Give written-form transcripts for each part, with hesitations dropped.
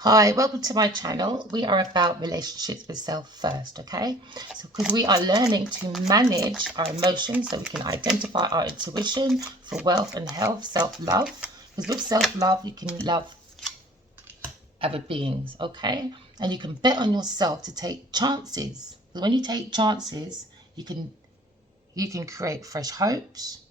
Hi, welcome to my channel. We are about relationships with self first, okay? So because we are learning to manage our emotions so we can identify our intuition for wealth and health, self-love. Because with self-love, you can love other beings, okay? And you can bet on yourself to take chances. Because when you take chances, you can create fresh hopes,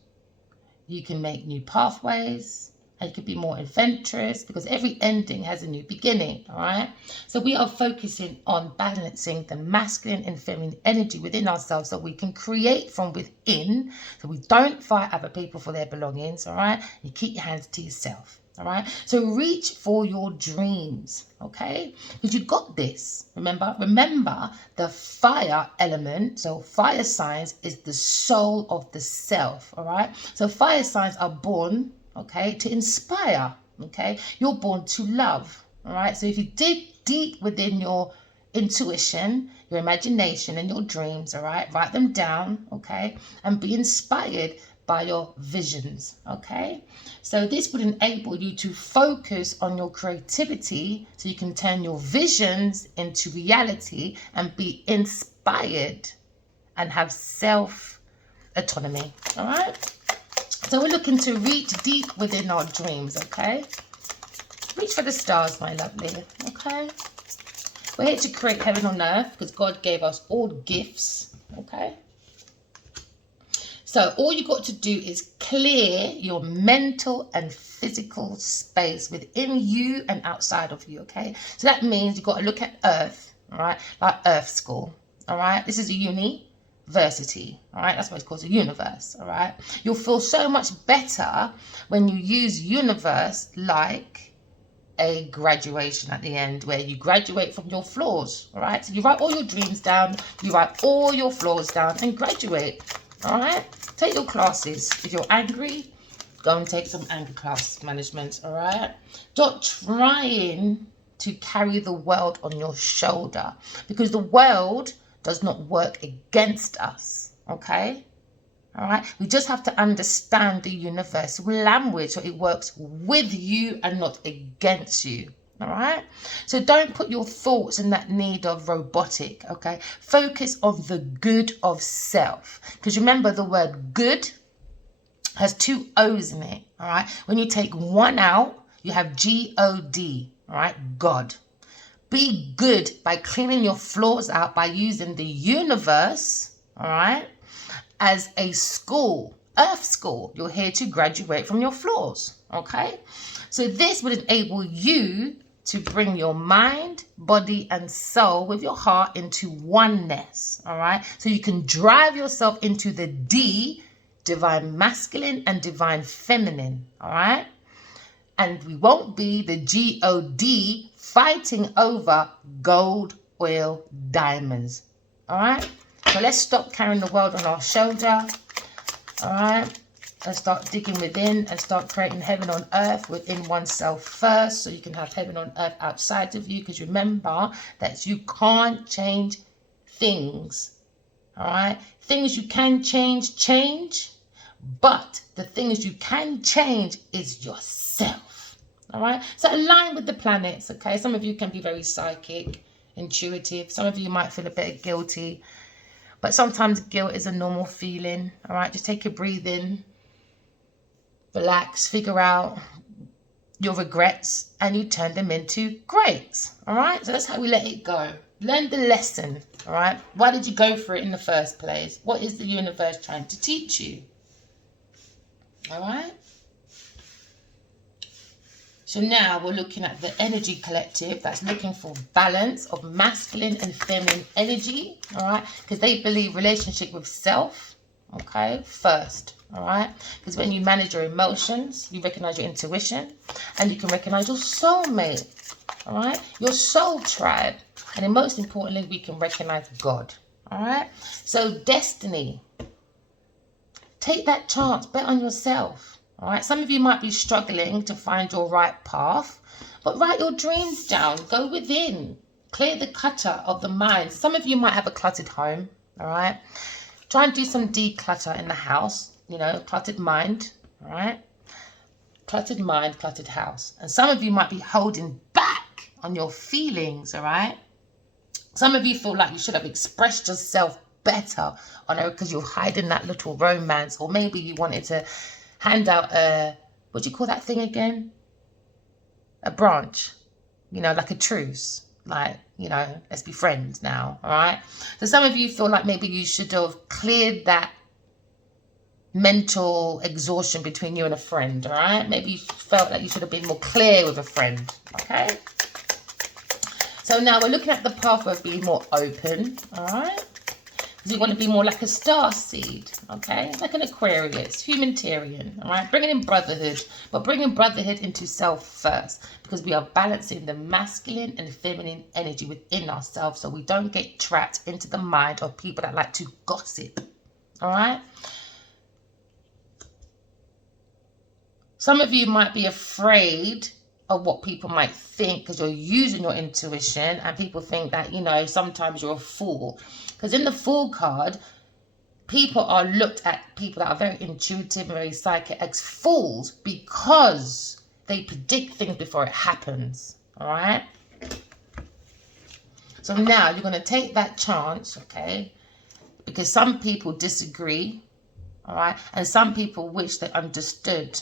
you can make new pathways, and you can be more adventurous because every ending has a new beginning, all right? So we are focusing on balancing the masculine and feminine energy within ourselves so we can create from within, so we don't fight other people for their belongings, all right? You keep your hands to yourself. All right, so reach for your dreams, okay? Because you got this. Remember the fire element. So fire signs is the soul of the self, all right? So fire signs are born, okay, to inspire, okay? You're born to love, all right? So if you dig deep within your intuition, your imagination, and your dreams, all right, write them down, okay, and be inspired by your visions, okay? So this would enable you to focus on your creativity so you can turn your visions into reality and be inspired and have self-autonomy, all right? So we're looking to reach deep within our dreams, okay? Reach for the stars, my lovely, okay? We're here to create heaven on earth because God gave us all gifts, okay? So all you got to do is clear your mental and physical space within you and outside of you, okay? So that means you've got to look at Earth, all right? Like Earth School, all right? This is a university, all right? That's why it's called a universe, all right? You'll feel so much better when you use universe like a graduation at the end where you graduate from your flaws, all right? So you write all your dreams down, you write all your flaws down and graduate, all right? Take your classes. If you're angry, go and take some anger class management, all right? Stop trying to carry the world on your shoulder because the world does not work against us, okay? All right, we just have to understand the universal language so it works with you and not against you. All right, so don't put your thoughts in that need of robotic. Okay, focus on the good of self, because remember the word good has two O's in it. All right, when you take one out, you have God. All right, God. Be good by cleaning your flaws out by using the universe, all right, as a school, Earth School. You're here to graduate from your flaws, okay? So this would enable you to bring your mind, body, and soul with your heart into oneness, all right? So you can drive yourself into the D, divine masculine and divine feminine, all right? And we won't be the God fighting over gold, oil, diamonds, all right? So let's stop carrying the world on our shoulder, all right? And start digging within and start creating heaven on earth within oneself first so you can have heaven on earth outside of you, because remember that you can't change things, all right? Things you can change, but the things you can change is yourself, all right? So align with the planets, okay? Some of you can be very psychic, intuitive. Some of you might feel a bit guilty. But sometimes guilt is a normal feeling, all right? Just take a breathe in, relax, figure out your regrets, and you turn them into greats, all right? So that's how we let it go. Learn the lesson, all right? Why did you go for it in the first place? What is the universe trying to teach you, all right? So now we're looking at the energy collective that's looking for balance of masculine and feminine energy, all right? Because they believe relationship with self, okay, first, all right? Because when you manage your emotions, you recognize your intuition, and you can recognize your soulmate, all right? Your soul tribe. And then most importantly, we can recognize God, all right? So destiny. Take that chance, bet on yourself. All right, some of you might be struggling to find your right path, but write your dreams down. Go within. Clear the clutter of the mind. Some of you might have a cluttered home, all right? Try and do some declutter in the house, you know, cluttered mind, all right? Cluttered mind, cluttered house. And some of you might be holding back on your feelings, all right? Some of you feel like you should have expressed yourself better on her because you're hiding that little romance, or maybe you wanted to hand out a, what do you call that thing again? A branch, you know, like a truce, like, you know, let's be friends now, all right? So some of you feel like maybe you should have cleared that mental exhaustion between you and a friend, all right? Maybe you felt like you should have been more clear with a friend, okay? So now we're looking at the path of being more open, all right? Because you want to be more like a star seed, okay? Like an Aquarius, humanitarian, all right? Bringing in brotherhood, but bringing brotherhood into self first, because we are balancing the masculine and feminine energy within ourselves so we don't get trapped into the mind of people that like to gossip, all right? Some of you might be afraid of what people might think because you're using your intuition, and people think that, you know, sometimes you're a fool. Because in the Fool card, people are looked at, people that are very intuitive and very psychic, as fools because they predict things before it happens, all right? So now you're going to take that chance, okay? Because some people disagree, all right? And some people wish they understood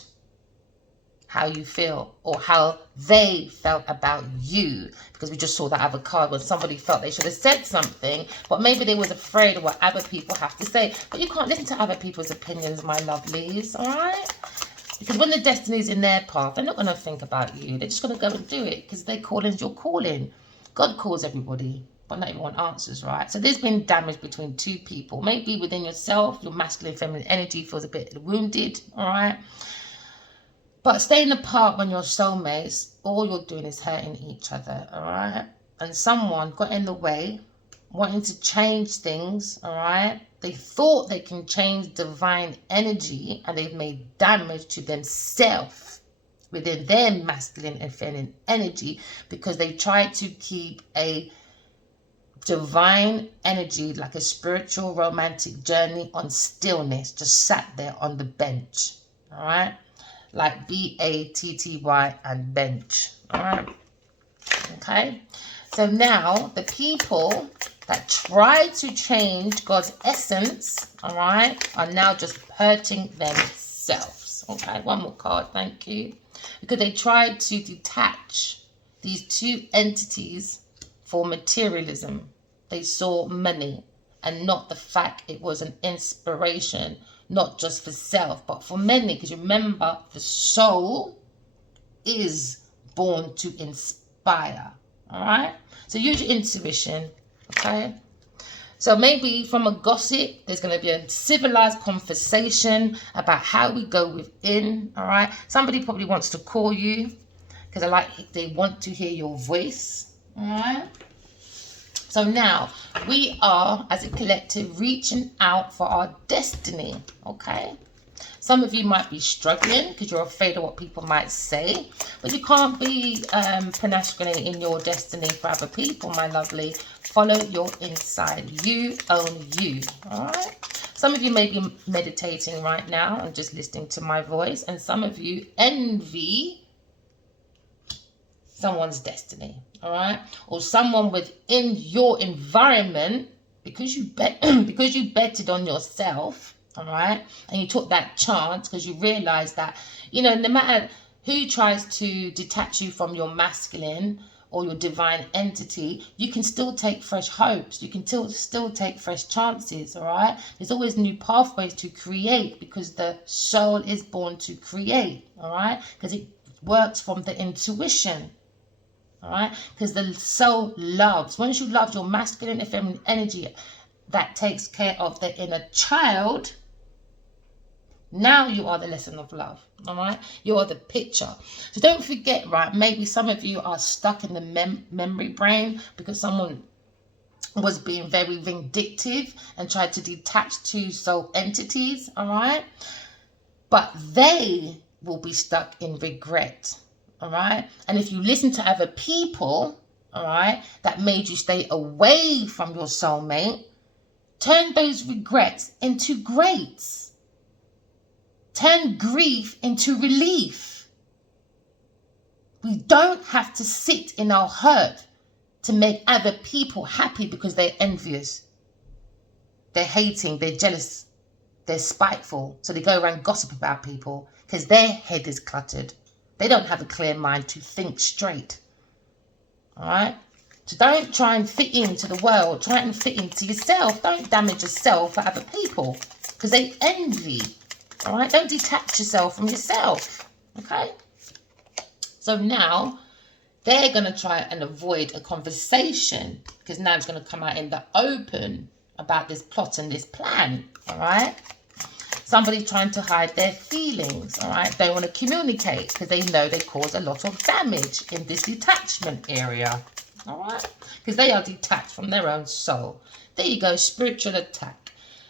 how you feel or how they felt about you, because we just saw that other card when somebody felt they should have said something, but maybe they was afraid of what other people have to say. But you can't listen to other people's opinions, my lovelies, all right? Because when the destiny's in their path, they're not going to think about you. They're just going to go and do it because their calling's your calling. God calls everybody, but not everyone answers, right? So there's been damage between two people. Maybe within yourself, your masculine, feminine energy feels a bit wounded, all right? But staying apart when you're soulmates, all you're doing is hurting each other, all right? And someone got in the way, wanting to change things, all right? They thought they can change divine energy, and they've made damage to themselves within their masculine and feminine energy because they tried to keep a divine energy, like a spiritual romantic journey, on stillness, just sat there on the bench, all right? Like B-A-T-T-Y and bench, all right? Okay, so now the people that try to change God's essence, all right, are now just hurting themselves. Okay, one more card, thank you. Because they tried to detach these two entities for materialism. They saw money and not the fact it was an inspiration, not just for self, but for many. Because remember, the soul is born to inspire, all right? So use your intuition, okay? So maybe from a gossip, there's going to be a civilized conversation about how we go within, all right? Somebody probably wants to call you because they want to hear your voice, all right? So now we are, as a collective, reaching out for our destiny, okay? Some of you might be struggling because you're afraid of what people might say, but you can't be procrastinating your destiny for other people, my lovely. Follow your inside. You own you, all right? Some of you may be meditating right now and just listening to my voice, and some of you envy someone's destiny, all right? Or someone within your environment, because you betted on yourself, all right? And you took that chance because you realized that, you know, no matter who tries to detach you from your masculine or your divine entity, you can still take fresh hopes. You can still take fresh chances, all right? There's always new pathways to create because the soul is born to create, all right? Because it works from the intuition, all right? Because the soul loves. Once you love your masculine and feminine energy, that takes care of the inner child. Now you are the lesson of love, all right? You are the picture. So don't forget, right? Maybe some of you are stuck in the memory brain because someone was being very vindictive and tried to detach two soul entities, all right? But they will be stuck in regret, all right? And if you listen to other people, all right, that made you stay away from your soulmate, turn those regrets into greats. Turn grief into relief. We don't have to sit in our hurt to make other people happy because they're envious, they're hating, they're jealous, they're spiteful. So they go around gossip about people because their head is cluttered. They don't have a clear mind to think straight. All right? So don't try and fit into the world. Try and fit into yourself. Don't damage yourself for other people because they envy. All right? Don't detach yourself from yourself. Okay? So now they're going to try and avoid a conversation because now it's going to come out in the open about this plot and this plan. All right? Somebody trying to hide their feelings. All right? They want to communicate because they know they cause a lot of damage in this detachment area. All right? Because they are detached from their own soul. There you go, spiritual attack.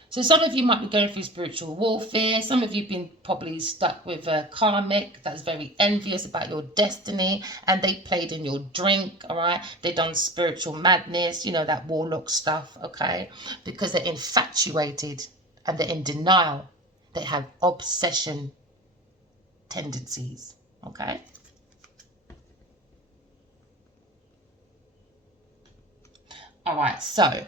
So some of you might be going through spiritual warfare. Some of you have been probably stuck with a karmic that's very envious about your destiny, and they played in your drink, all right? They done spiritual madness, you know, that warlock stuff, okay? Because they're infatuated and they're in denial. They have obsession tendencies, okay? All right, so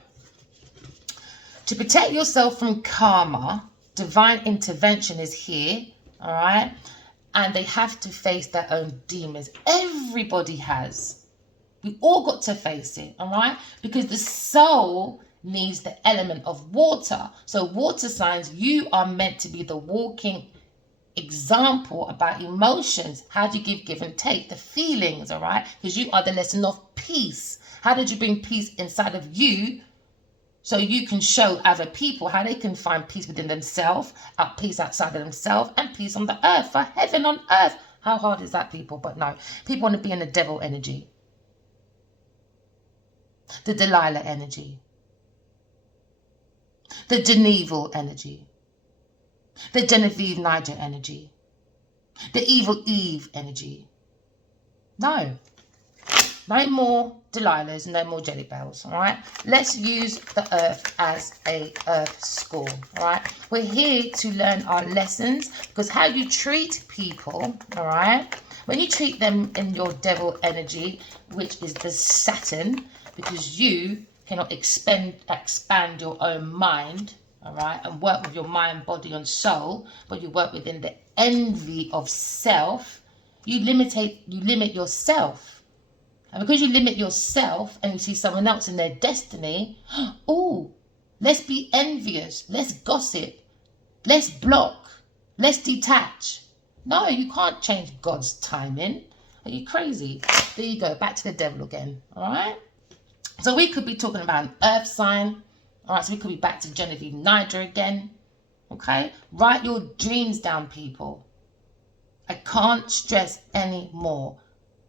to protect yourself from karma, divine intervention is here, all right? And they have to face their own demons. Everybody has. We all got to face it, all right? Because the soul needs the element of water. So water signs, you are meant to be the walking example about emotions. How do you give and take? The feelings, all right? Because you are the lesson of peace. How did you bring peace inside of you? So you can show other people how they can find peace within themselves, peace outside of themselves, and peace on the earth, for heaven on earth. How hard is that, people? But no, people want to be in the devil energy, the Delilah energy, the Genevieve energy, the Genevieve Niger energy, the evil Eve energy. No. No more Delilahs, no more jelly bells, all right? Let's use the earth as a earth school, all right? We're here to learn our lessons because how you treat people, all right? When you treat them in your devil energy, which is the Saturn, because you cannot expand your own mind, all right, and work with your mind, body, and soul, but you work within the envy of self, you limit yourself. And because you limit yourself and you see someone else in their destiny, oh, let's be envious, let's gossip, let's block, let's detach. No, you can't change God's timing. Are you crazy? There you go, back to the devil again, all right? So we could be talking about an earth sign, all right? So we could be back to Genevieve Niger again, okay? Write your dreams down, people. I can't stress any more.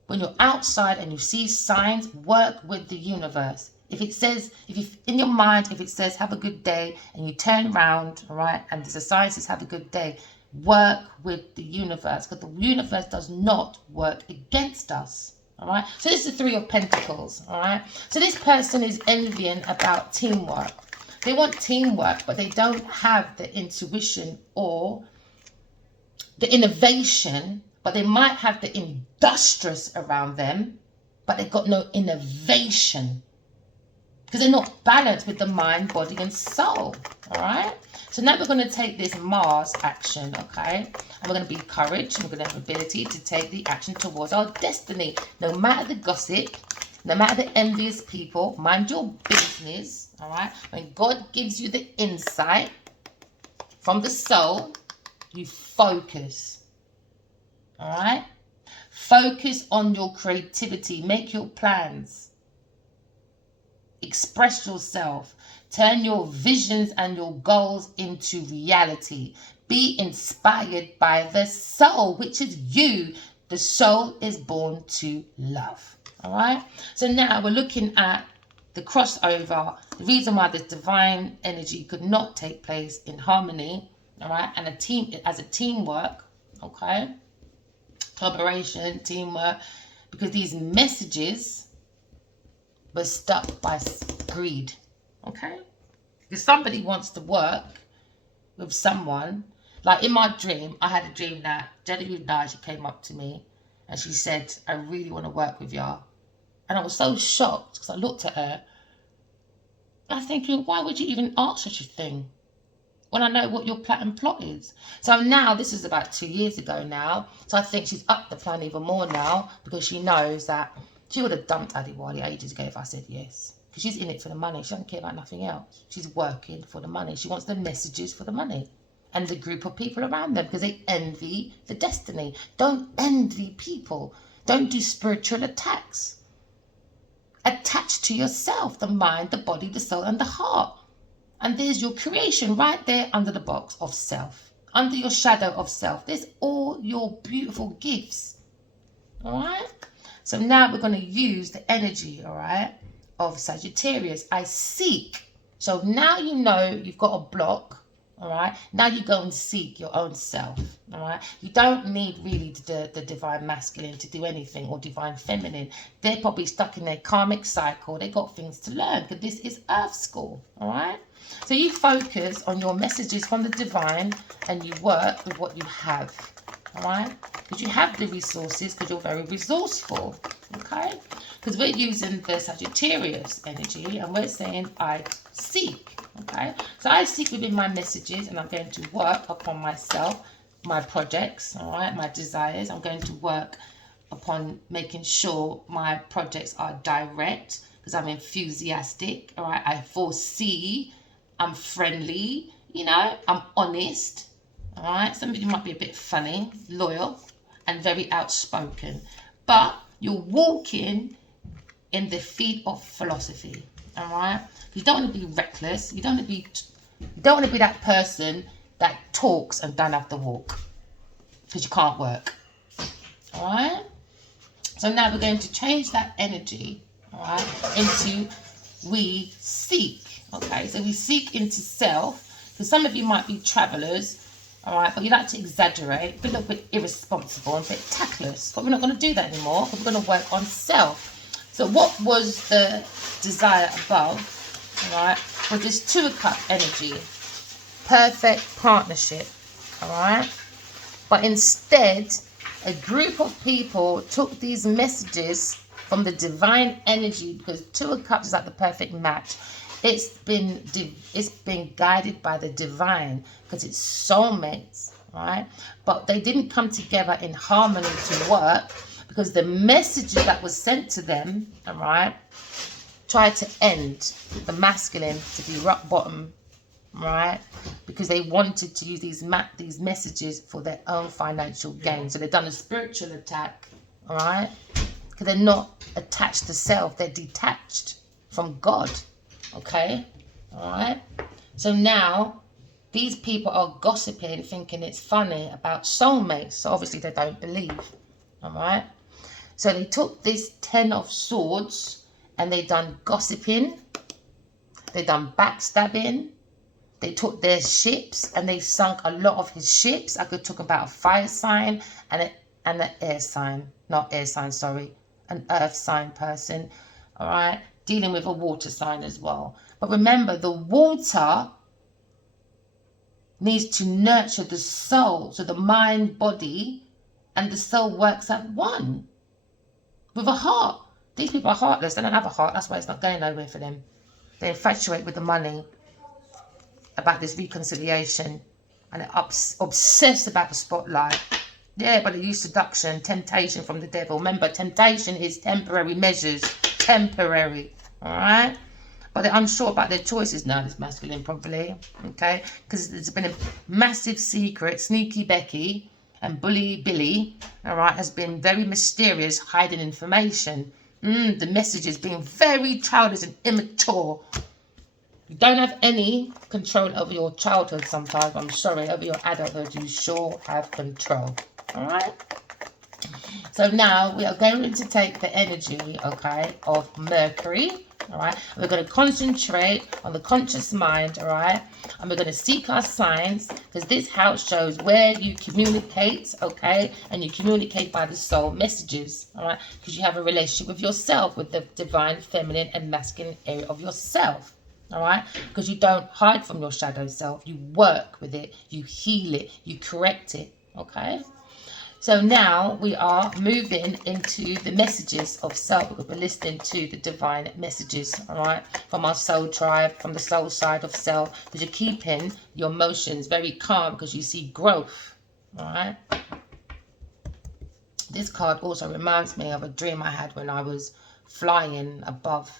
When you're outside and you see signs, work with the universe. If it says, in your mind, if it says have a good day and you turn around, all right, and there's a sign that says have a good day, work with the universe because the universe does not work against us, all right? So this is the Three of Pentacles, all right? So this person is envying about teamwork. They want teamwork, but they don't have the intuition or the innovation, but they might have the industrious around them, but they've got no innovation because they're not balanced with the mind, body, and soul, all right? So now we're going to take this Mars action, okay? And we're going to be courage, and we're going to have ability to take the action towards our destiny. No matter the gossip, no matter the envious people, mind your business, all right? When God gives you the insight from the soul, you focus. All right? Focus on your creativity. Make your plans. Express yourself. Turn your visions and your goals into reality. Be inspired by the soul, which is you. The soul is born to love. All right? So now we're looking at the crossover. The reason why this divine energy could not take place in harmony, all right, and as a teamwork, okay? Collaboration, teamwork, because these messages were stuck by greed, okay? Because somebody wants to work with someone. Like in my dream, I had a dream that Genevieve Niger came up to me and she said, I really want to work with you. And I was so shocked because I looked at her. I was thinking, why would you even ask such a thing when I know what your plan and plot is? So now, this is about 2 years ago now. So I think she's upped the plan even more now, because she knows that she would have dumped Adiwali ages ago if I said yes. Because she's in it for the money. She doesn't care about nothing else. She's working for the money. She wants the messages for the money and the group of people around them, because they envy the destiny. Don't envy people. Don't do spiritual attacks. Attach to yourself, the mind, the body, the soul, and the heart. And there's your creation right there under the box of self, under your shadow of self. There's all your beautiful gifts. All right. So now we're going to use the energy, all right, of Sagittarius. I seek. So now you know you've got a block. All right. Now you go and seek your own self. All right. You don't need really the divine masculine to do anything, or divine feminine. They're probably stuck in their karmic cycle. They got things to learn, because this is Earth school. All right. So you focus on your messages from the divine, and you work with what you have. All right. Because you have the resources, because you're very resourceful. Okay. Because we're using the Sagittarius energy, and we're saying I seek. Okay, so I seek within my messages, and I'm going to work upon myself, my projects, all right, my desires. I'm going to work upon making sure my projects are direct, because I'm enthusiastic, all right. I foresee, I'm friendly, you know, I'm honest, all right. Some of you might be a bit funny, loyal, and very outspoken, but you're walking in the feet of philosophy. All right. You don't want to be reckless. You don't want to be that person that talks and don't have to walk, because you can't work. All right. So now we're going to change that energy, all right, into we seek. Okay. So we seek into self, because some of you might be travelers, all right, but you like to exaggerate, be a little bit irresponsible and a bit tactless. But we're not going to do that anymore, because we're going to work on self. So what was the desire above, all right, was this Two of Cups energy, perfect partnership, all right? But instead, a group of people took these messages from the divine energy, because Two of Cups is like the perfect match. It's been guided by the divine, because it's soulmates, right? But they didn't come together in harmony to work, because the messages that was sent to them, all right, tried to end the masculine to be rock bottom, right? Because they wanted to use these messages for their own financial gain. So they've done a spiritual attack, all right? Because they're not attached to self. They're detached from God, okay? All right? So now these people are gossiping, thinking it's funny about soulmates. So obviously they don't believe, all right? So they took this 10 of Swords, and they done gossiping, they done backstabbing, they took their ships and they sunk a lot of his ships. I could talk about a fire sign and an air sign, not air sign, sorry, an earth sign person, all right, dealing with a water sign as well. But remember, the water needs to nurture the soul, so the mind, body, and the soul works at one with a heart. These people are heartless. They don't have a heart. That's why it's not going nowhere for them. They infatuate with the money, about this reconciliation, and they're obsessed about the spotlight. Yeah, but they use seduction, temptation from the devil. Remember, temptation is temporary measures. Temporary. All right? But they're unsure about their choices now, this masculine, probably. Okay? Because there's been a massive secret. Sneaky Becky and Bully Billy, all right, has been very mysterious, hiding information. The messages being very childish and immature. You don't have any control over your childhood sometimes. I'm sorry, over your adulthood, you sure have control. All right? So now we are going to take the energy, okay, of Mercury. All right, we're going to concentrate on the conscious mind, all right, and we're going to seek our signs, because this house shows where you communicate, okay, and you communicate by the soul messages, all right, because you have a relationship with yourself, with the divine feminine and masculine area of yourself, all right, because you don't hide from your shadow self, you work with it, you heal it, you correct it, okay. So now we are moving into the messages of self, because we're listening to the divine messages, all right, from our soul tribe, from the soul side of self, because you're keeping your emotions very calm because you see growth, all right. This card also reminds me of a dream I had when I was flying above,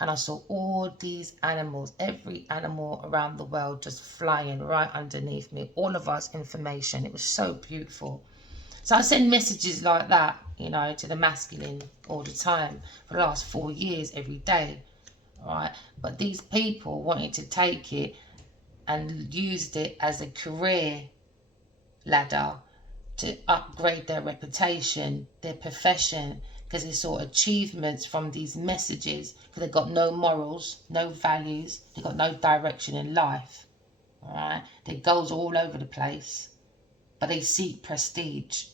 and I saw all these animals, every animal around the world just flying right underneath me, all of us information. It was so beautiful. So I send messages like that, you know, to the masculine all the time for the last 4 years, every day, all right? But these people wanted to take it and used it as a career ladder to upgrade their reputation, their profession, because they saw achievements from these messages, because they've got no morals, no values, they've got no direction in life, all right? Their goals are all over the place, but they seek prestige,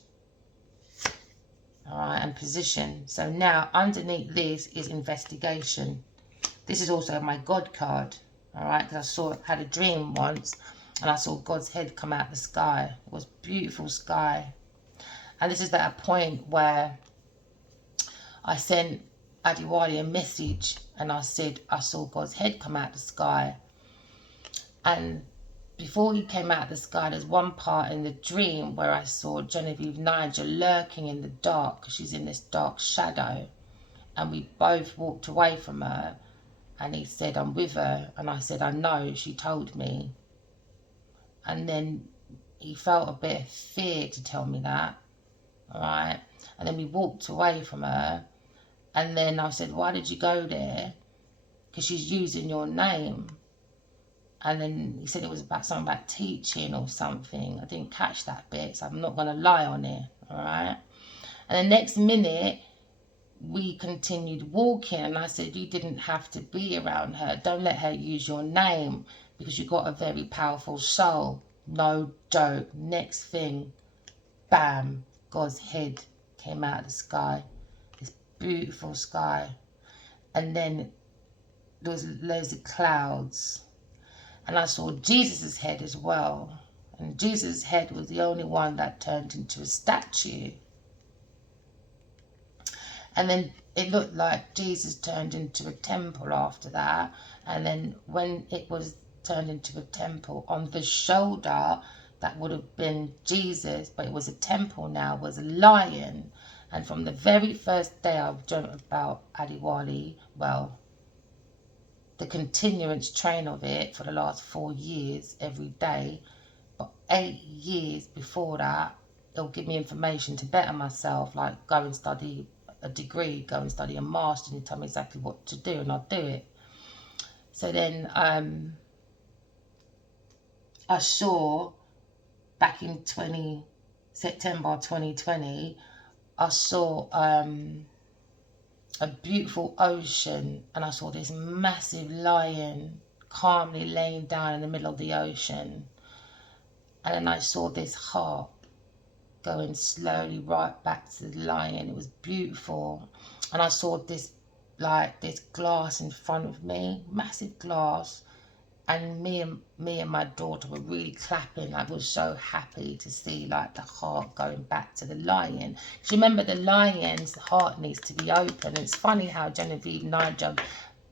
all right, and position. So now underneath this is investigation. This is also my God card, all right, because had a dream once and I saw God's head come out the sky. It was beautiful sky. And this is that point where I sent Adiwali a message and I said I saw God's head come out the sky. And before he came out of the sky, there's one part in the dream where I saw Genevieve Nigel lurking in the dark, because she's in this dark shadow. And we both walked away from her. And he said, I'm with her. And I said, I know, she told me. And then he felt a bit of fear to tell me that. All right. And then we walked away from her. And then I said, why did you go there? Because she's using your name. And then he said it was about something about teaching or something. I didn't catch that bit, so I'm not going to lie on it, all right? And the next minute, we continued walking, and I said, you didn't have to be around her. Don't let her use your name, because you've got a very powerful soul. No joke. Next thing, bam, God's head came out of the sky. This beautiful sky. And then there was loads of clouds. And I saw Jesus' head as well. And Jesus' head was the only one that turned into a statue. And then it looked like Jesus turned into a temple after that. And then when it was turned into a temple, on the shoulder, that would have been Jesus, but it was a temple now, was a lion. And from the very first day I've dreamt about Adiwali, well, the continuance train of it for the last 4 years every day, but 8 years before that, it'll give me information to better myself, like go and study a degree, go and study a master, and tell me exactly what to do, and I'll do it. So then I saw back in September 2020, I saw a beautiful ocean, and I saw this massive lion calmly laying down in the middle of the ocean. And then I saw this harp going slowly right back to the lion. It was beautiful. And I saw this glass in front of me, massive glass. And me and my daughter were really clapping. I was so happy to see like the heart going back to the lion. Because remember, the lion's heart needs to be open. It's funny how Genevieve Nigel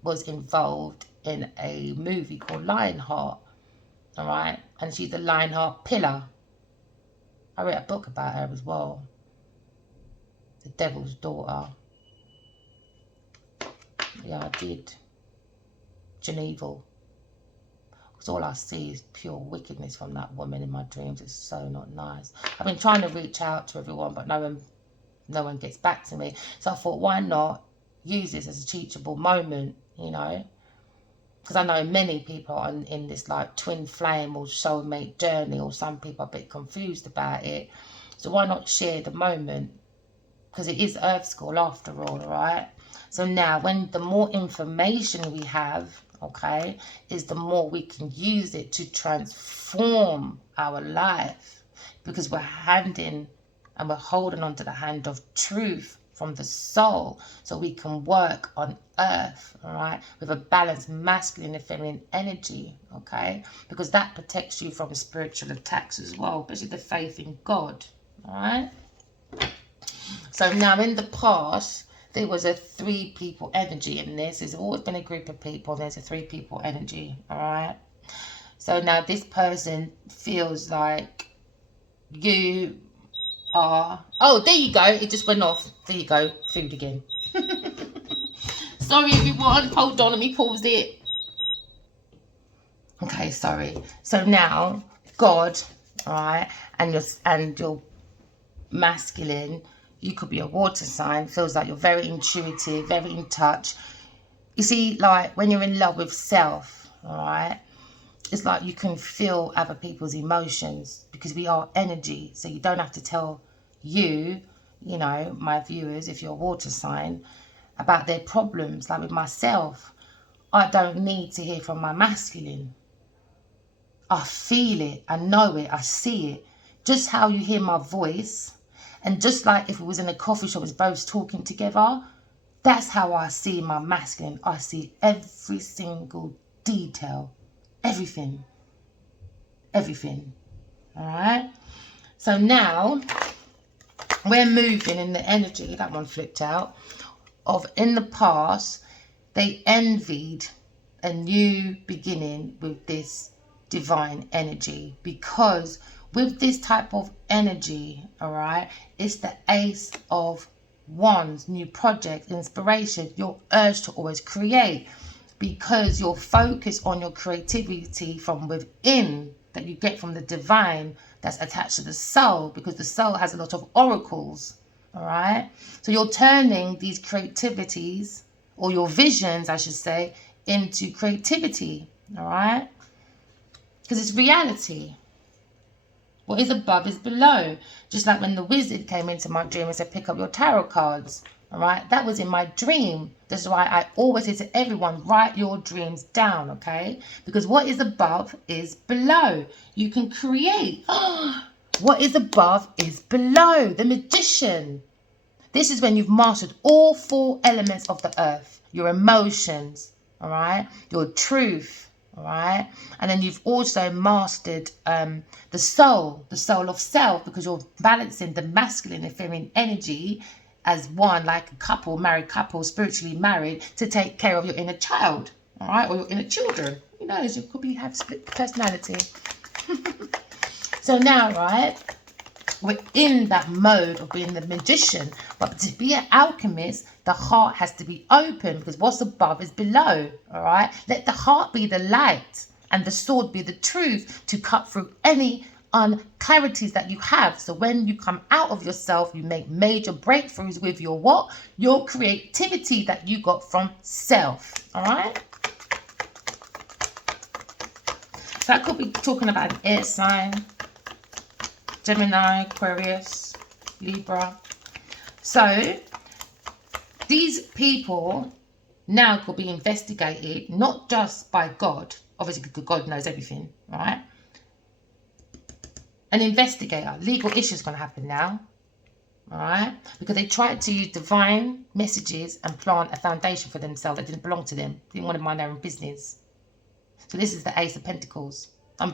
was involved in a movie called Lionheart. All right, and she's the Lionheart pillar. I read a book about her as well. The Devil's Daughter. Yeah, I did. Geneva. Because all I see is pure wickedness from that woman in my dreams. It's so not nice. I've been trying to reach out to everyone, but no one gets back to me. So I thought, why not use this as a teachable moment, you know? Because I know many people are in this like twin flame or soulmate journey, or some people are a bit confused about it. So why not share the moment? Because it is Earth School after all, right? So now, the more information we have, okay, is the more we can use it to transform our life, because we're holding on to the hand of truth from the soul, so we can work on earth, all right, with a balanced masculine and feminine energy, okay, because that protects you from spiritual attacks as well, especially the faith in God, all right. So now in the past, there was a 3 people energy in this. There's always been a group of people. There's a 3 people energy. All right. So now this person feels like you are... Oh, there you go. It just went off. There you go. Food again. Sorry, everyone. Hold on. Let me pause it. Okay, sorry. So now, God, all right, and your masculine, you could be a water sign, feels like you're very intuitive, very in touch. You see, like when you're in love with self, all right, it's like you can feel other people's emotions because we are energy. So you don't have to tell you know, my viewers, if you're a water sign, about their problems. Like with myself, I don't need to hear from my masculine. I feel it, I know it, I see it. Just how you hear my voice, and just like if it was in a coffee shop, it's both talking together, that's how I see my masculine. I see every single detail, everything, all right? So now, we're moving in the energy, that one flipped out, of in the past, they envied a new beginning with this divine energy, because with this type of energy, all right, it's the Ace of Wands, new project, inspiration, your urge to always create, because you're focused on your creativity from within that you get from the divine that's attached to the soul, because the soul has a lot of oracles, all right? So you're turning these creativities, or your visions, I should say, into creativity, all right? Because it's reality. What is above is below. Just like when the wizard came into my dream and said, pick up your tarot cards. All right, that was in my dream. That's why I always say to everyone, write your dreams down, okay? Because what is above is below. You can create. What is above is below. The Magician. This is when you've mastered all 4 elements of the earth. Your emotions, all right? Your truth, all right? And then you've also mastered the soul of self, because you're balancing the masculine and feminine energy as one, like a couple, married couple, spiritually married, to take care of your inner child, all right? Or your inner children. Who knows? You could have split personality. So now, right, we're in that mode of being the magician. But to be an alchemist, the heart has to be open, because what's above is below, all right? Let the heart be the light and the sword be the truth to cut through any unclarities that you have. So when you come out of yourself, you make major breakthroughs with your what? Your creativity that you got from self, all right? So I could be talking about an air sign, Gemini, Aquarius, Libra. So these people now could be investigated, not just by God, obviously because God knows everything, right? An investigator, legal issues going to happen now, all right? Because they tried to use divine messages and plant a foundation for themselves that didn't belong to them. They didn't want to mind their own business. So this is the Ace of Pentacles.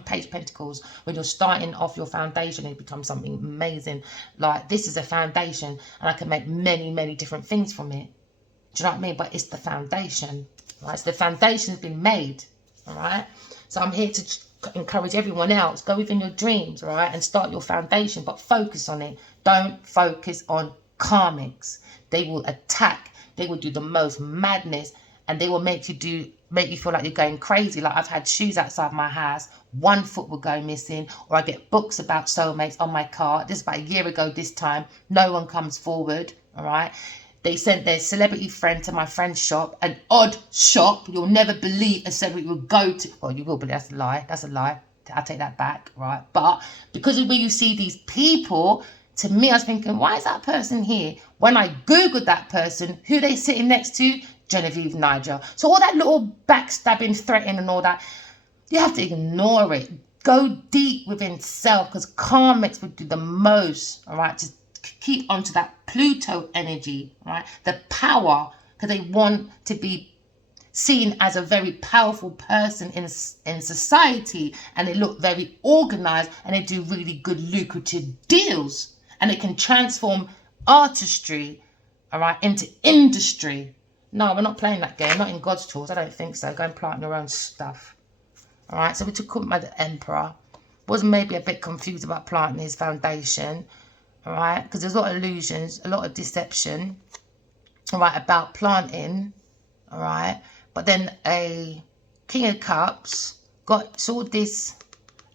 Page of Pentacles. When you're starting off your foundation, it becomes something amazing. Like, this is a foundation, and I can make many, many different things from it. Do you know what I mean? But it's the foundation, right? So the foundation's been made, all right? So I'm here to encourage everyone else, go within your dreams, all right, and start your foundation, but focus on it. Don't focus on karmics. They will attack. They will do the most madness, and they will make you feel like you're going crazy. Like, I've had shoes outside my house, 1 foot will go missing, or I get books about soulmates on my car. This is about a year ago this time. No one comes forward, all right? They sent their celebrity friend to my friend's shop, an odd shop. You'll never believe a celebrity will go to. Well, you will, but that's a lie. That's a lie. I'll take that back, right? But because of where you see these people, to me, I was thinking, why is that person here? When I Googled that person, who they sitting next to? Genevieve Nigel. So all that little backstabbing, threatening and all that, you have to ignore it. Go deep within self, because karmics would do the most, all right? Just keep onto that Pluto energy, right? The power, because they want to be seen as a very powerful person in society, and they look very organized, and they do really good lucrative deals, and they can transform artistry, all right, into industry. No, we're not playing that game. Not in God's tools. I don't think so. Go and plant your own stuff. All right. So we took him by the emperor. Was maybe a bit confused about planting his foundation. All right. Because there's a lot of illusions, a lot of deception. All right. About planting. All right. But then a King of Cups saw this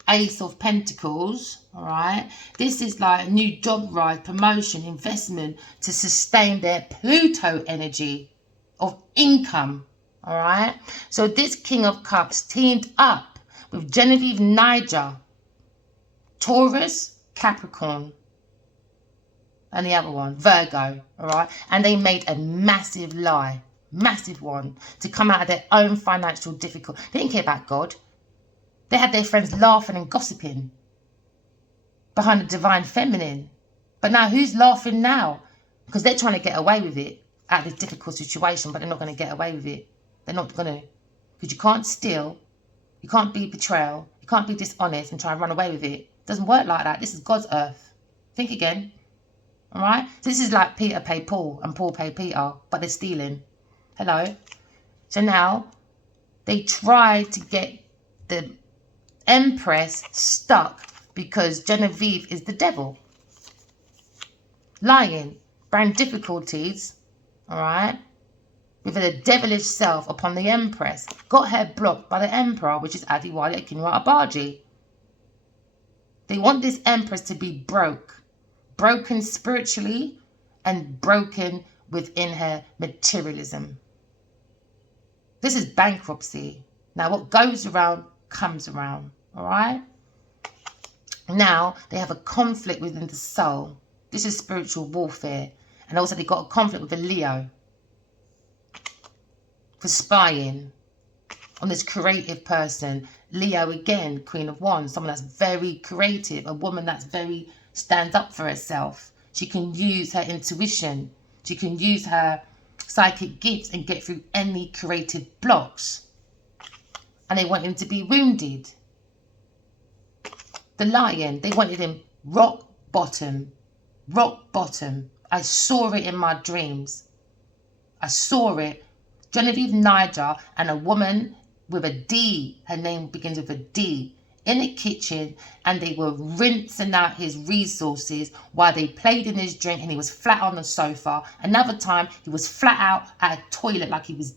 Ace of Pentacles. All right. This is like a new job rise, promotion, investment to sustain their Pluto energy of income. All right. So this King of Cups teamed up with Genevieve Niger, Taurus, Capricorn, and the other one, Virgo. All right. And they made a massive lie, massive one, to come out of their own financial difficulty. They didn't care about God. They had their friends laughing and gossiping behind the divine feminine. But now who's laughing now? Because they're trying to get away with it out of this difficult situation, but they're not going to get away with it. They're not going to. Because you can't steal. You can't be betrayal. You can't be dishonest and try and run away with it. It doesn't work like that. This is God's earth. Think again. All right? So this is like Peter paid Paul and Paul paid Peter, but they're stealing. Hello? So now they try to get the Empress stuck because Genevieve is the devil. Lying, bringing difficulties, all right, with a devilish self upon the Empress. Got her blocked by the Emperor, which is Adiwali Akinwa Abaji. They want this Empress to be broken spiritually and broken within her materialism. This is bankruptcy. Now what goes around comes around, all right? Now they have a conflict within the soul. This is spiritual warfare. And also they got a conflict with a Leo for spying on this creative person. Leo again, Queen of Wands, someone that's very creative, a woman that's very stands up for herself. She can use her intuition. She can use her psychic gifts and get through any creative blocks. And they want him to be wounded. The Lion, they wanted him rock bottom. Rock bottom. I saw it in my dreams. I saw it. Genevieve Niger and a woman with a D, her name begins with a D, in a kitchen, and they were rinsing out his resources while they played in his drink and he was flat on the sofa. Another time he was flat out at a toilet like he was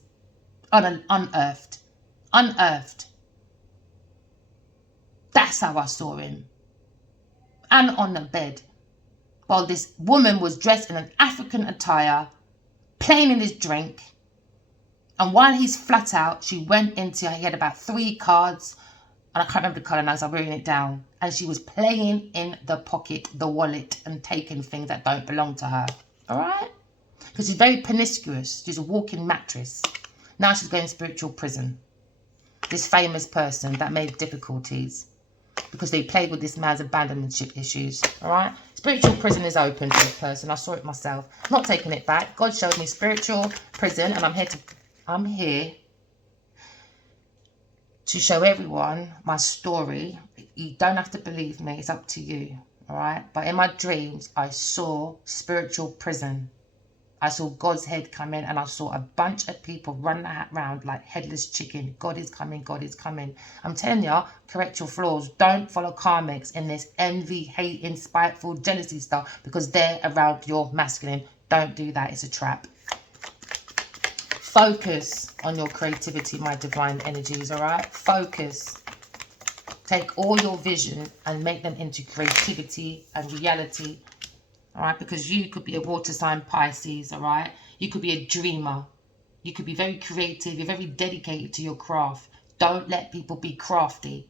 unearthed. Unearthed. That's how I saw him. And on the bed. While this woman was dressed in an African attire, playing in his drink. And while he's flat out, she went into, he had about 3 cards. And I can't remember the colour now, so I've written it down. And she was playing in the pocket, the wallet, and taking things that don't belong to her. All right? Because she's very promiscuous. She's a walking mattress. Now she's going to spiritual prison. This famous person that made difficulties because they played with this man's abandonmentship issues. All right? Spiritual prison is open to this person. I saw it myself. I'm not taking it back. God showed me spiritual prison, and I'm here to show everyone my story. You don't have to believe me. It's up to you. All right? But in my dreams, I saw spiritual prison. I saw God's head come in, and I saw a bunch of people run around like headless chicken. God is coming. God is coming. I'm telling you, correct your flaws. Don't follow karmics in this envy, hating, spiteful, jealousy stuff because they're around your masculine. Don't do that. It's a trap. Focus on your creativity, my divine energies, all right? Focus. Take all your vision and make them into creativity and reality. All right, because you could be a water sign Pisces, all right? You could be a dreamer. You could be very creative. You're very dedicated to your craft. Don't let people be crafty.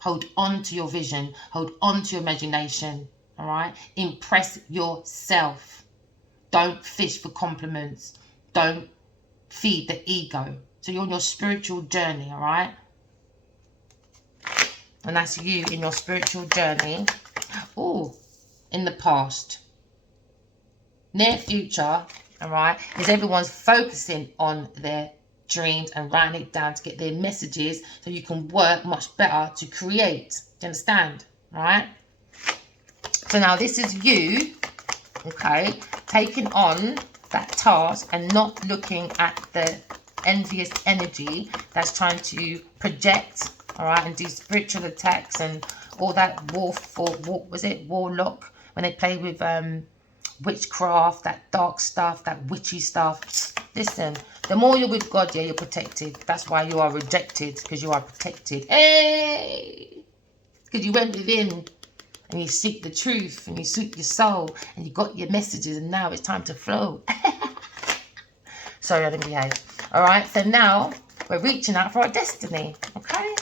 Hold on to your vision. Hold on to your imagination, all right? Impress yourself. Don't fish for compliments. Don't feed the ego. So you're on your spiritual journey, all right? And that's you in your spiritual journey. Oh, in the past. Near future, all right, is everyone's focusing on their dreams and writing it down to get their messages so you can work much better to create. Do you understand? All right? So now this is you okay, taking on that task and not looking at the envious energy that's trying to project, all right, and do spiritual attacks and all that warlock, when they play with witchcraft, that dark stuff, that witchy stuff. Listen, the more you're with God, yeah, you're protected. That's why you are rejected, because you are protected. Hey, because you went within and you seek the truth and you seek your soul and you got your messages, and now it's time to flow. Sorry, I didn't behave. All right, so now we're reaching out for our destiny, okay?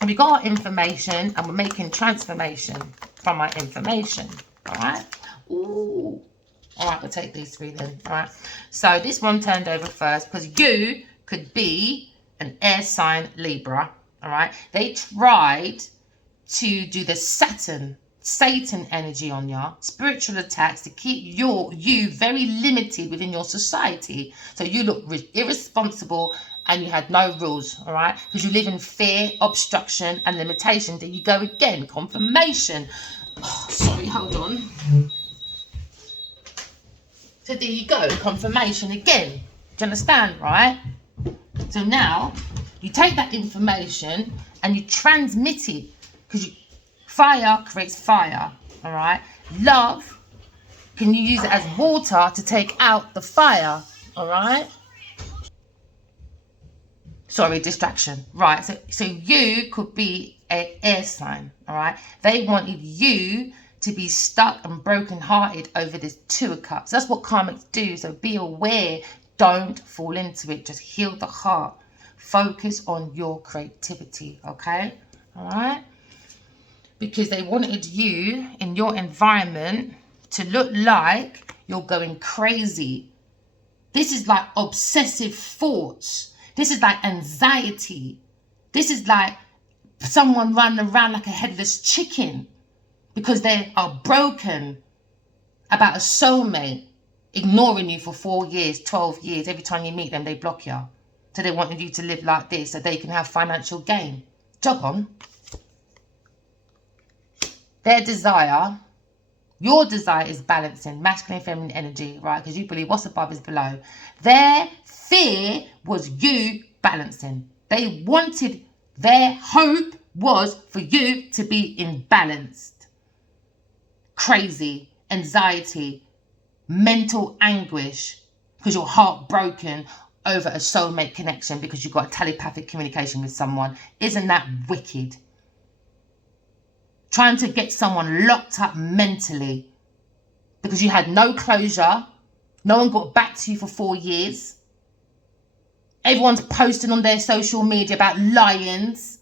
And we got our information and we're making transformation from our information, all right? Ooh. All right, we'll take these three then, all right? So this one turned over first because you could be an air sign Libra, all right? They tried to do the Satan energy on you, spiritual attacks to keep you very limited within your society. So you look irresponsible and you had no rules, all right? Because you live in fear, obstruction, and limitation. There you go again, confirmation. Oh, sorry, hold on. So there you go, confirmation again. Do you understand, right? So now you take that information and you transmit it, because fire creates fire, all right? Love, can you use it as water to take out the fire, all right? Sorry, distraction. Right, so you could be an air sign, all right? They wanted you to be stuck and broken-hearted over this Two of Cups. That's what karmics do, so be aware. Don't fall into it. Just heal the heart. Focus on your creativity, okay? All right? Because they wanted you in your environment to look like you're going crazy. This is like obsessive thoughts. This is like anxiety. This is like someone running around like a headless chicken because they are broken about a soulmate ignoring you for 4 years, 12 years. Every time you meet them, they block you. So they wanted you to live like this so they can have financial gain. Jog on. Their desire, your desire is balancing masculine and feminine energy, right? Because you believe what's above is below. Their fear was you balancing. They wanted, their hope was for you to be imbalanced. Crazy, anxiety, mental anguish, because you're heartbroken over a soulmate connection because you've got a telepathic communication with someone. Isn't that wicked? Trying to get someone locked up mentally because you had no closure. No one got back to you for 4 years. Everyone's posting on their social media about lions.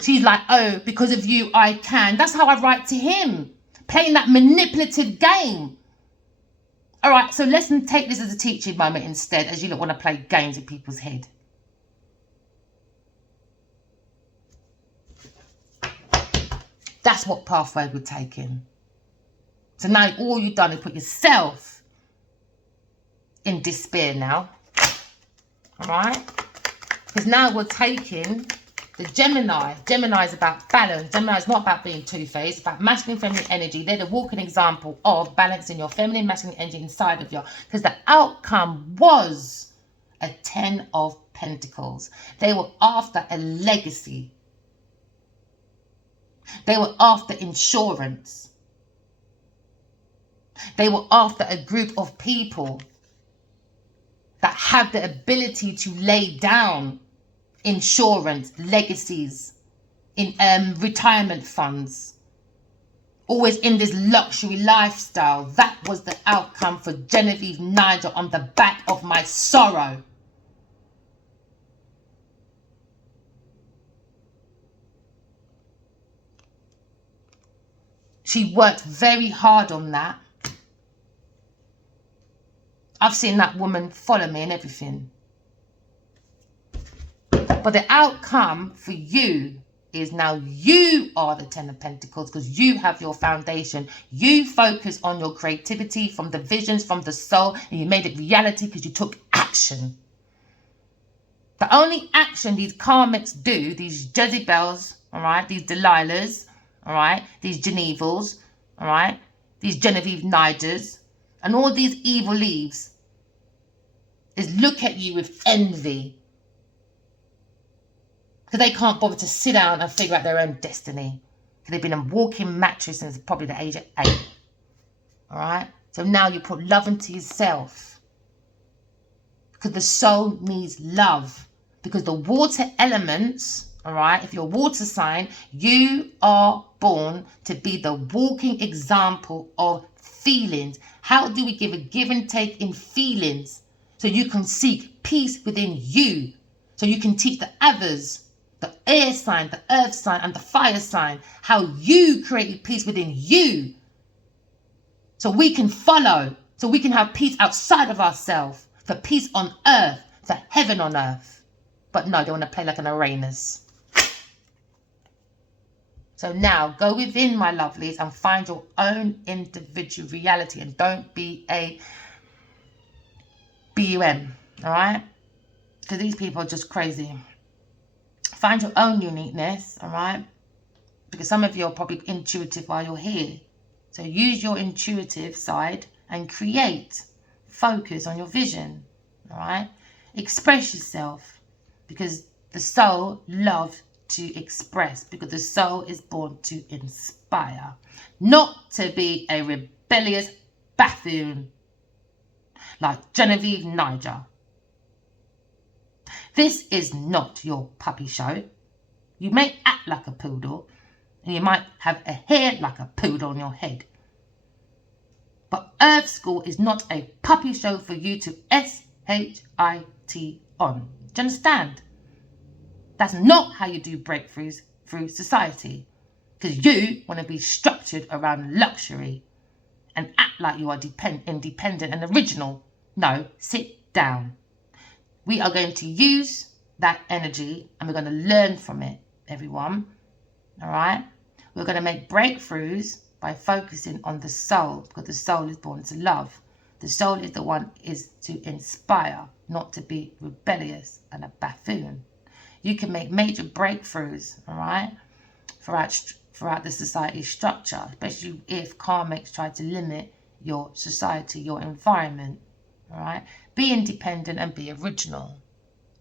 She's like, oh, because of you, I can. That's how I write to him. Playing that manipulative game. All right, so let's take this as a teaching moment instead, as you don't want to play games with people's head. That's what pathway we're taking. So now all you've done is put yourself in despair now. All right? Because now we're taking the Gemini. Gemini is about balance. Gemini is not about being two-faced. It's about masculine and feminine energy. They're the walking example of balancing your feminine masculine energy inside of you. Because the outcome was a 10 of Pentacles. They were after a legacy. They were after insurance. They were after a group of people that have the ability to lay down insurance, legacies, in retirement funds. Always in this luxury lifestyle. That was the outcome for Genevieve Nigel on the back of my sorrow. She worked very hard on that. I've seen that woman follow me and everything. But the outcome for you is now you are the 10 of Pentacles because you have your foundation. You focus on your creativity from the visions, from the soul, and you made it reality because you took action. The only action these karmics do, these Jezebels, all right, these Delilahs, all right, these Genevals, all right, these Genevieve Nigers, and all these evil leaves is look at you with envy. Because they can't bother to sit down and figure out their own destiny. Because they've been a walking mattress since probably the age of 8. Alright? So now you put love into yourself. Because the soul needs love. Because the water elements, alright, if you're a water sign, you are born to be the walking example of feelings. How do we give a give and take in feelings? So you can seek peace within you. So you can teach the others, the air sign, the earth sign, and the fire sign, how you created peace within you. So we can follow, so we can have peace outside of ourselves, for peace on earth, for heaven on earth. But no, they want to play like an Uranus. So now, go within, my lovelies, and find your own individual reality, and don't be a BUM, all right? Because these people are just crazy. Find your own uniqueness, all right? Because some of you are probably intuitive while you're here. So use your intuitive side and create. Focus on your vision, all right? Express yourself, because the soul loves to express, because the soul is born to inspire, not to be a rebellious buffoon like Genevieve Niger. This is not your puppy show. You may act like a poodle, and you might have a hair like a poodle on your head. But Earth School is not a puppy show for you to SHIT on. Do you understand? That's not how you do breakthroughs through society. Because you want to be structured around luxury and act like you are independent and original. No, sit down. We are going to use that energy and we're going to learn from it, everyone. All right? We're going to make breakthroughs by focusing on the soul, because the soul is born to love. The soul is the one is to inspire, not to be rebellious and a buffoon. You can make major breakthroughs, all right, throughout the society structure, especially if karmics try to limit your society, your environment, all right? Be independent and be original.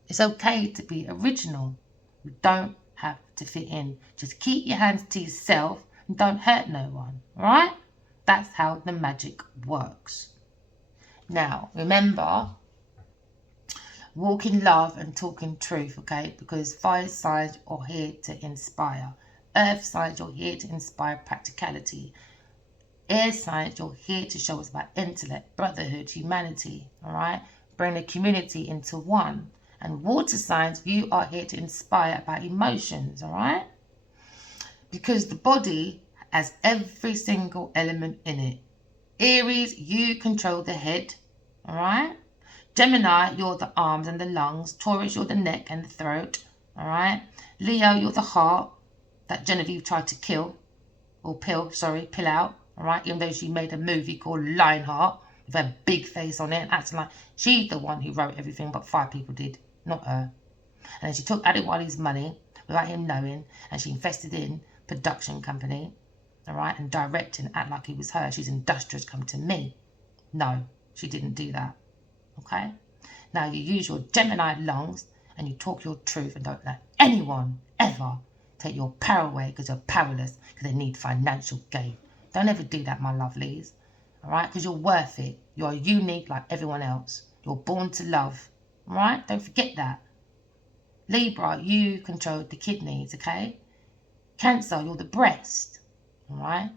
It's okay to be original. You don't have to fit in. Just keep your hands to yourself and don't hurt no one, all right? That's how the magic works. Now, remember, walk in love and talk in truth, okay? Because fire signs are here to inspire. Earth signs, you're here to inspire practicality. Air signs, you're here to show us about intellect, brotherhood, humanity, all right? Bring the community into one. And water signs, you are here to inspire about emotions, all right? Because the body has every single element in it. Aries, you control the head, all right? Gemini, you're the arms and the lungs. Taurus, you're the neck and the throat, all right? Leo, you're the heart that Genevieve tried to kill out, all right? Even though she made a movie called Lionheart with a big face on it, acting like she's the one who wrote everything, but 5 people did, not her. And then she took Adewale's money without him knowing, and she invested in production company, all right, and direct and act like he was her. She's industrious, come to me. No, she didn't do that, okay? Now you use your Gemini lungs and you talk your truth and don't let anyone ever take your power away, because you're powerless, because they need financial gain. Don't ever do that, my lovelies, all right? Because you're worth it. You're unique like everyone else. You're born to love, all right? Don't forget that. Libra, you control the kidneys, okay? Cancer, you're the breast, all right?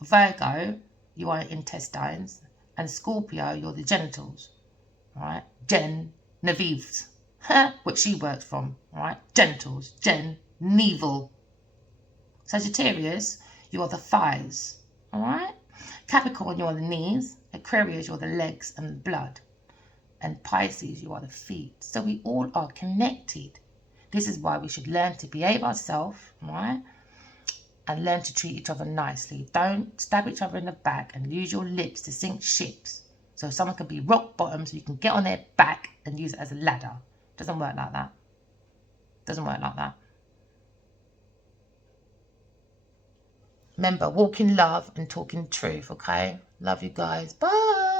Virgo, you are intestines. And Scorpio, you're the genitals, all right? Genevieve, which she works from, all right? Genitals, Genevieve. Sagittarius, you are the thighs, all right? Capricorn, you are the knees. Aquarius, you are the legs and the blood. And Pisces, you are the feet. So we all are connected. This is why we should learn to behave ourselves, right? And learn to treat each other nicely. Don't stab each other in the back and use your lips to sink ships. So someone can be rock bottom so you can get on their back and use it as a ladder. Doesn't work like that. Doesn't work like that. Remember, walk in love and talk in truth, okay? Love you guys. Bye.